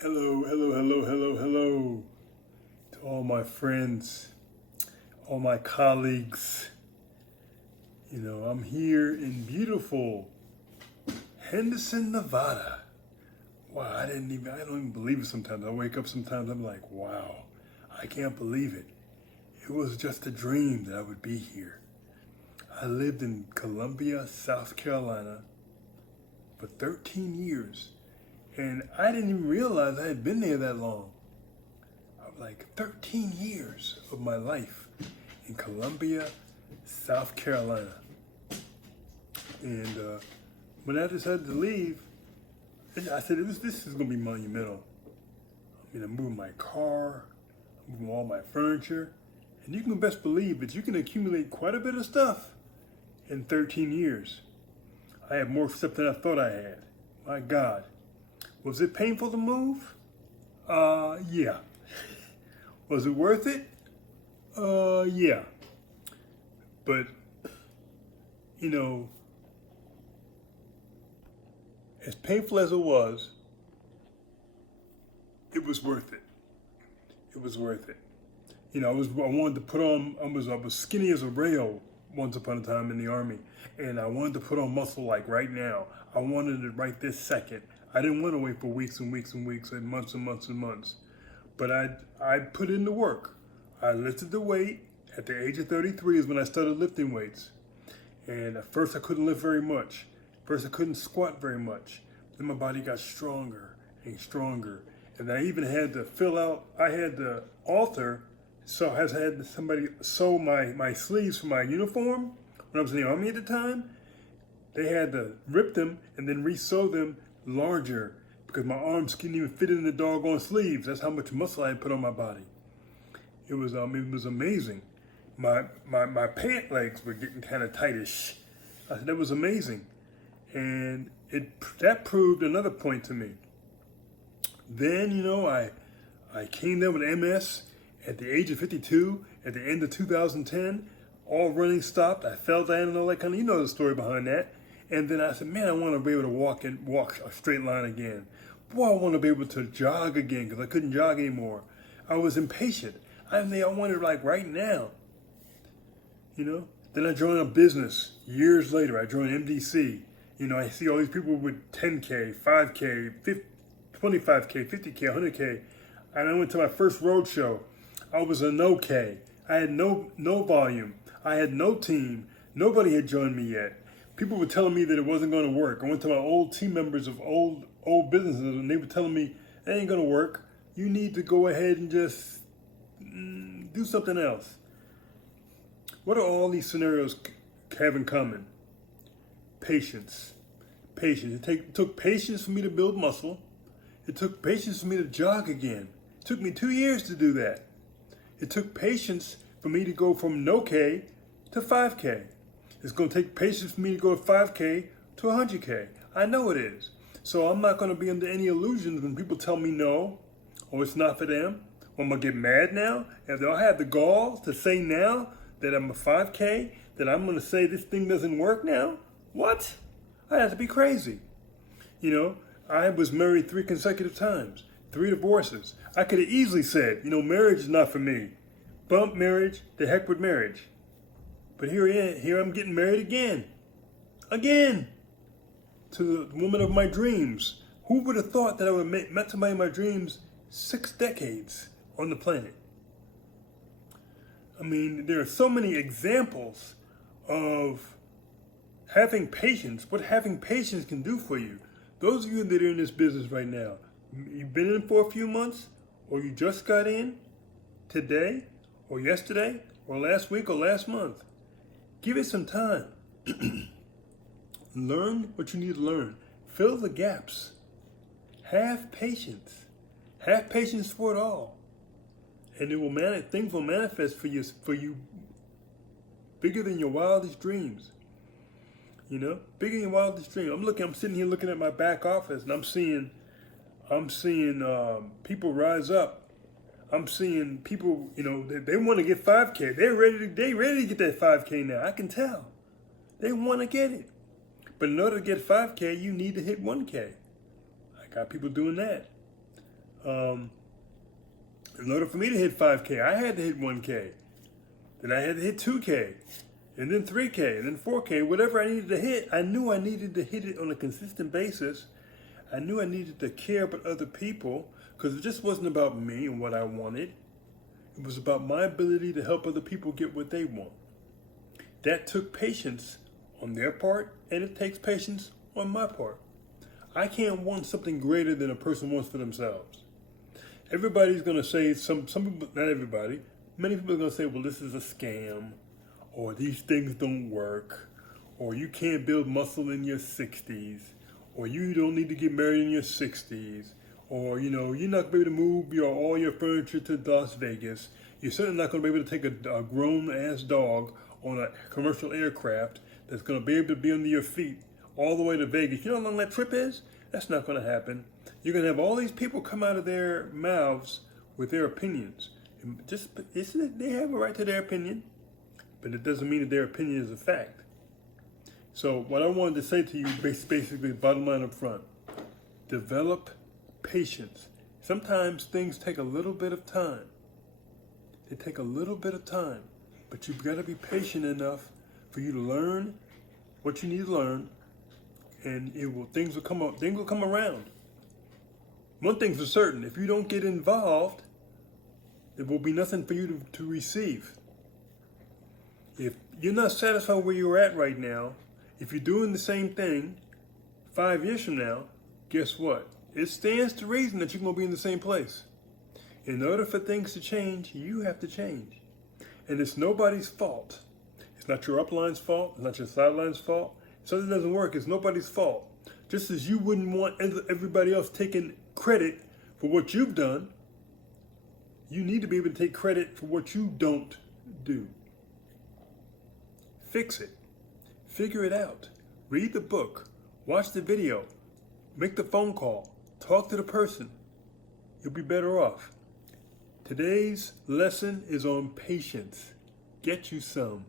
Hello, hello, hello, hello, hello to all my friends, all my colleagues. I'm here in beautiful Henderson, Nevada. Wow, I don't even believe it sometimes. I wake up sometimes, I'm like, wow, I can't believe it. It was just a dream that I would be here. I lived in Columbia, South Carolina for 13 years, and I didn't even realize I had been there that long. Like 13 years of my life in Columbia, South Carolina. And when I decided to leave, I said, this is going to be monumental. I'm moving my car, I'm moving all my furniture. And you can best believe that you can accumulate quite a bit of stuff in 13 years. I have more stuff than I thought I had. My God. Was it painful to move? Yeah. Was it worth it? Yeah. But, you know, as painful as it was worth it. It was worth it. I wanted to put on, I was skinny as a rail once upon a time in the Army, and I wanted to put on muscle like right now. I wanted it right this second. I didn't want to wait for weeks and weeks and weeks and months and months and months. But I put in the work. I lifted the weight. At the age of 33 is when I started lifting weights. And at first I couldn't lift very much. First I couldn't squat very much. Then my body got stronger and stronger. And I even had to I had the author, so I had somebody sew my sleeves for my uniform when I was in the Army at the time. They had to rip them and then re-sew them larger because my arms couldn't even fit in the doggone sleeves. That's how much muscle I had put on my body. It was amazing. My pant legs were getting kind of tightish. That was amazing, and that proved another point to me. Then I came down with MS at the age of 52 at the end of 2010. All running stopped. I fell down and all that kind of, the story behind that. And then I said, man, I want to be able to walk a straight line again. Boy, I want to be able to jog again because I couldn't jog anymore. I was impatient. I wanted like right now. Then I joined a business years later. I joined MDC. I see all these people with 10K, 5K, 25K, 50K, 100K. And I went to my first road show. I was a no K. I had no volume. I had no team. Nobody had joined me yet. People were telling me that it wasn't going to work. I went to my old team members of old businesses, and they were telling me, it ain't going to work. You need to go ahead and just do something else. What do all these scenarios have in common? Patience. Patience. It took patience for me to build muscle. It took patience for me to jog again. It took me 2 years to do that. It took patience for me to go from no K to 5K. It's going to take patience for me to go to 5K to 100K. I know it is. So I'm not going to be under any illusions when people tell me no, or it's not for them. Or I'm going to get mad now. If they'll have the gall to say now that I'm a 5K, that I'm going to say this thing doesn't work now? What? I have to be crazy. I was married 3 consecutive times, 3 divorces. I could have easily said, marriage is not for me. Bump marriage, the heck with marriage. But here I'm getting married again. Again! To the woman of my dreams. Who would have thought that I would have met somebody in my dreams 6 decades on the planet? There are so many examples of having patience, what having patience can do for you. Those of you that are in this business right now, you've been in for a few months, or you just got in today, or yesterday, or last week, or last month. Give it some time. Learn what you need to learn. Fill the gaps. Have patience. Have patience for it all. And things will manifest for you bigger than your wildest dreams. Bigger than your wildest dreams. I'm sitting here looking at my back office, and I'm seeing people rise up. I'm seeing people, they want to get 5K. They ready to get that 5K now. I can tell. They want to get it. But in order to get 5K, you need to hit 1K. I got people doing that. In order for me to hit 5K, I had to hit 1K. Then I had to hit 2K, and then 3K, and then 4K. Whatever I needed to hit, I knew I needed to hit it on a consistent basis. I knew I needed to care about other people, because it just wasn't about me and what I wanted. It was about my ability to help other people get what they want. That took patience on their part, and it takes patience on my part. I can't want something greater than a person wants for themselves. Everybody's going to say, some people, not everybody, many people are going to say, well, this is a scam, or these things don't work, or you can't build muscle in your 60s, or you don't need to get married in your 60s, or, you're not going to be able to move all your furniture to Las Vegas. You're certainly not going to be able to take a grown-ass dog on a commercial aircraft that's going to be able to be under your feet all the way to Vegas. You know how long that trip is? That's not going to happen. You're going to have all these people come out of their mouths with their opinions. And they have a right to their opinion, but it doesn't mean that their opinion is a fact. So what I wanted to say to you, basically, bottom line up front, develop patience. Sometimes things take a little bit of time. They take a little bit of time, but you've got to be patient enough for you to learn what you need to learn, and things will come around. One thing's for certain: if you don't get involved, there will be nothing for you to receive. If you're not satisfied where you're at right now, if you're doing the same thing 5 years from now, guess what? It stands to reason that you're going to be in the same place. In order for things to change, you have to change. And it's nobody's fault. It's not your upline's fault. It's not your sideline's fault. If something doesn't work, it's nobody's fault. Just as you wouldn't want everybody else taking credit for what you've done, you need to be able to take credit for what you don't do. Fix it. Figure it out. Read the book. Watch the video. Make the phone call. Talk to the person. You'll be better off. Today's lesson is on patience. Get you some.